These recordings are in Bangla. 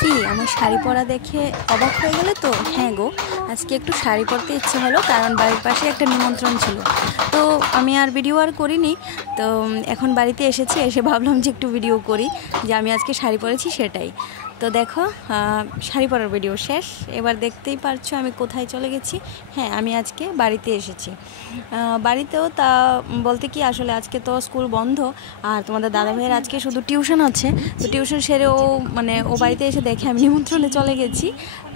কি আমার শাড়ি পরা দেখে অবাক হয়ে গেলে তো? হ্যাঁ গো, আজকে একটু শাড়ি পরতে ইচ্ছে হলো, কারণ বাড়ির পাশে একটা নিমন্ত্রণ ছিল। তো আমি আর ভিডিও আর করিনি। তো এখন বাড়িতে এসেছি, এসে ভাবলাম যে একটু ভিডিও করি, যে আমি আজকে শাড়ি পরেছি সেটাই। তো দেখো, শাড়ি পরার ভিডিও শেষ। এবার দেখতেই পারছো আমি কোথায় চলে গেছি। হ্যাঁ, আমি আজকে বাড়িতে এসেছি। বাড়িতেও তা বলতে কি, আসলে আজকে তো স্কুল বন্ধ, আর তোমাদের দাদা ভাইয়ের আজকে শুধু টিউশন আছে। তো টিউশন সেরে ও বাড়িতে এসে দেখে আমি নিমন্ত্রণে চলে গেছি।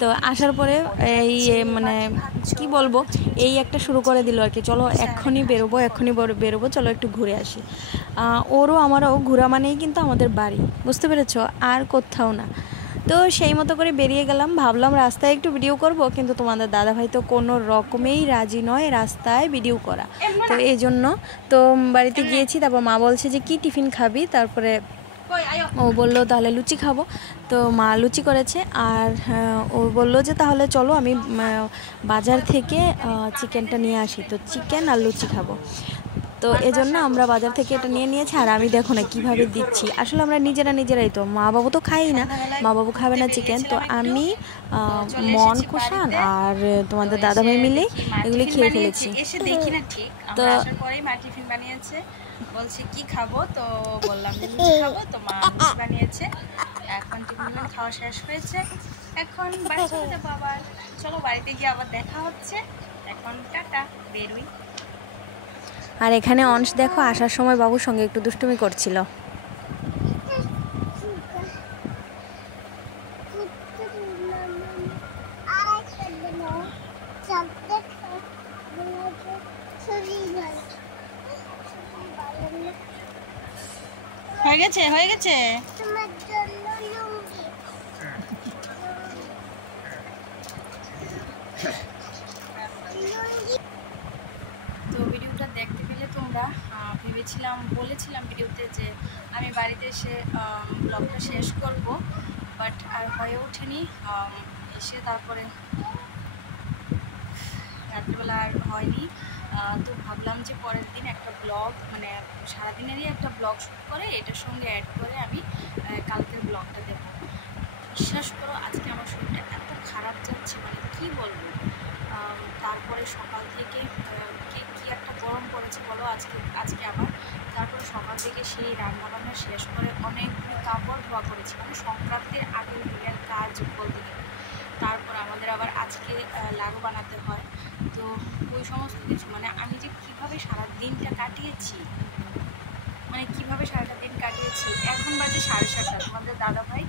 তো আসার পরে এই মানে কি বলবো, এই একটা শুরু করে দিল আর কি, চলো এক্ষুনি বেরোবো, চলো একটু ঘুরে আসি। ওরও আমারও ঘোরা মানেই কিন্তু আমাদের বাড়ি, বুঝতে পেরেছো, আর কোথাও না। তো সেই মতো করে বেরিয়ে গেলাম, ভাবলাম রাস্তায় একটু ভিডিও করব, কিন্তু তোমাদের দাদাভাই তো কোনো রকমেই রাজি নয় রাস্তায় ভিডিও করা। তো এই জন্য তো বাড়িতে গিয়েছি। তারপর মা বলছে যে কি টিফিন খাবি, তারপরে ও বলল তাহলে লুচি খাবো। তো মা লুচি করেছে, আর ও বলল যে তাহলে চলো আমি বাজার থেকে চিকেনটা নিয়ে আসি, তো চিকেন আর লুচি খাবো। তো এজন্য আমরা বাজার থেকে এটা নিয়েছি। আর আমি দেখো না কীভাবে দিচ্ছি, আসলে আমরা নিজেরাই, তো মা বাবু তো খাই না, মা বাবু খাবে না চিকেন। তো আমি মন কুষাণ আর তোমাদের দাদাভাই মিলে এগুলি খেয়ে ফেলেছি। তো মা টিফিন বানিয়েছে, বলছে কি খাবো, তো বললাম যে লুচি খাবো, তো মা লুচি বানিয়েছে। এখন টিফিন খাওয়া শেষ হয়েছে, এখন বাড়ি চলে যাবো আবার। চলো বাড়িতে গিয়ে আবার দেখা হচ্ছে, এখন টাটা, বেরোই। আর এখানে অংশ দেখো, আসার সময় বাবুর সঙ্গে একটু দুষ্টুমি করছিল। হয়ে গেছে তো ভিডিওটা দেখতে পেলে তোমরা, বলেছিলাম ভিডিওতে যে আমি বাড়িতে এসে ব্লগটা শেষ করব, বাট আর হয়ে ওঠেনি। এসে তারপরে রাত্রিবেলা আর হয়নি। তো ভাবলাম যে পরের দিন একটা ব্লগ, মানে সারাদিনেরই একটা ব্লগ শ্যুট করে এটার সঙ্গে অ্যাড করে আমি কালকের ব্লগটা দেবো। বিশ্বাস করো আজকে আমার শরীরটা এত খারাপ যাচ্ছে, মানে কী বলবো। তারপরে সকাল থেকে কি একটা গরম পড়েছে বলো আজকে আবার। তারপরে সকাল থেকে সেই রান্নাবান্না শেষ করে অনেকগুলো কাপড় ধোয়া করেছি, মানে সংক্রান্তির আগের দিনের কাজ বলতে গেলে। তারপর আমাদের আবার আজকে লাড়ু বানাতে হয়, তো ওই সমস্ত কিছু, মানে আমি যে কীভাবে সারা দিনটা কাটিয়েছি, এখন বাজে 7:30। তোমাদের দাদাভাই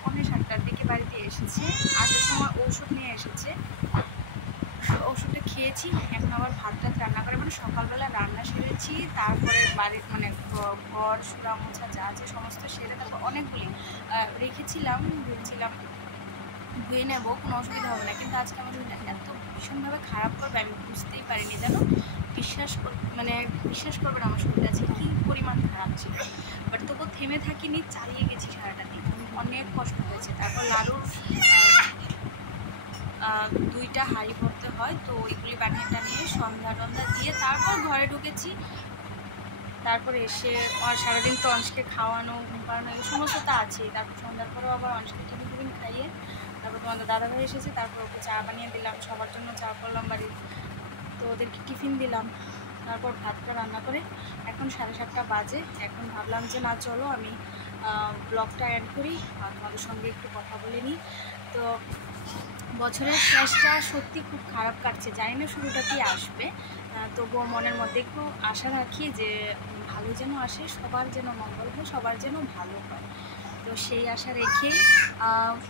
7:45 দিকে বাড়িতে এসেছে, আসার সময় ওষুধ নিয়ে এসেছে, ওষুধটা খেয়েছি। এখন আবার ভাতটা রান্না করে, মানে সকালবেলা রান্না সেরেছি, তারপরে বাড়ির মানে ঘর সুরা মোছা যা আছে সমস্ত সেরে, তারপর অনেকগুলি রেখেছিলাম, ভেবেছিলাম ধুয়ে নেবো, কোনো অসুবিধা হবে না। কিন্তু আজকে আমার শরীরটা এত ভীষণভাবে খারাপ করবে আমি বুঝতেই পারিনি, যেন বিশ্বাস করবে না আমার শরীরটা আজকে কী পরিমাণ খারাপ ছিল। বাট তবুও থেমে থাকিনি, চালিয়ে গেছি সারাটা দিন, অনেক কষ্ট হয়েছে। তারপর লাড়ুর 2টা হাঁড়ি ভরতে হয়, তো ওইগুলি বানিয়ে টানিয়ে সন্ধ্যা দিয়ে তারপর ঘরে ঢুকেছি। তারপরে এসে আর সারাদিন তো অংশকে খাওয়ানো, ঘুম পাড়ানো এই সমস্ত তো আছেই। তারপর সন্ধ্যার পরেও আবার অংশকে টিফিন খাইয়ে তারপর তোমাদের দাদাভাই এসেছে, তারপর ওকে চা বানিয়ে দিলাম, সবার জন্য চা করলাম বাড়ির, তো ওদেরকে টিফিন দিলাম। তারপর ভাতটা রান্না করে এখন 7:30 বাজে। এখন ভাবলাম যে না চলো আমি ব্লগটা অ্যাড করি, তোমাদের সঙ্গে একটু কথা বলে নিই। তো বছরের শেষটা সত্যি খুব খারাপ কাটছে, জানি না শুরুটা কি আসবে, তবুও মনের মধ্যে একটু আশা রাখি যে ভালো যেন আসে, সবার যেন মঙ্গল হয়, সবার যেন ভালো হয়। তো সেই আশা রেখেই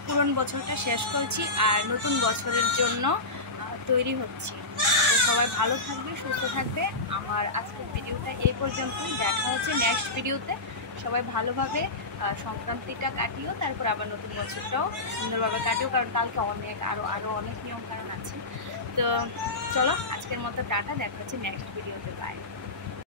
পুরনো বছরটা শেষ করছি আর নতুন বছরের জন্য তৈরি হচ্ছি। তো সবাই ভালো থাকবে, সুস্থ থাকবে। আমার আজকের ভিডিওটা এই পর্যন্তই, দেখা হচ্ছে নেক্সট ভিডিওতে। সবাই ভালোভাবে সংক্রান্তিটা কাটিও, তারপর আবার নতুন বছরটাও সুন্দরভাবে কাটিও, কারণ কালকে আরও অনেক নিয়মকানুন আছে। তো চলো আজকের মতো টাটা, দেখা হচ্ছে নেক্সট ভিডিওতে, বাই।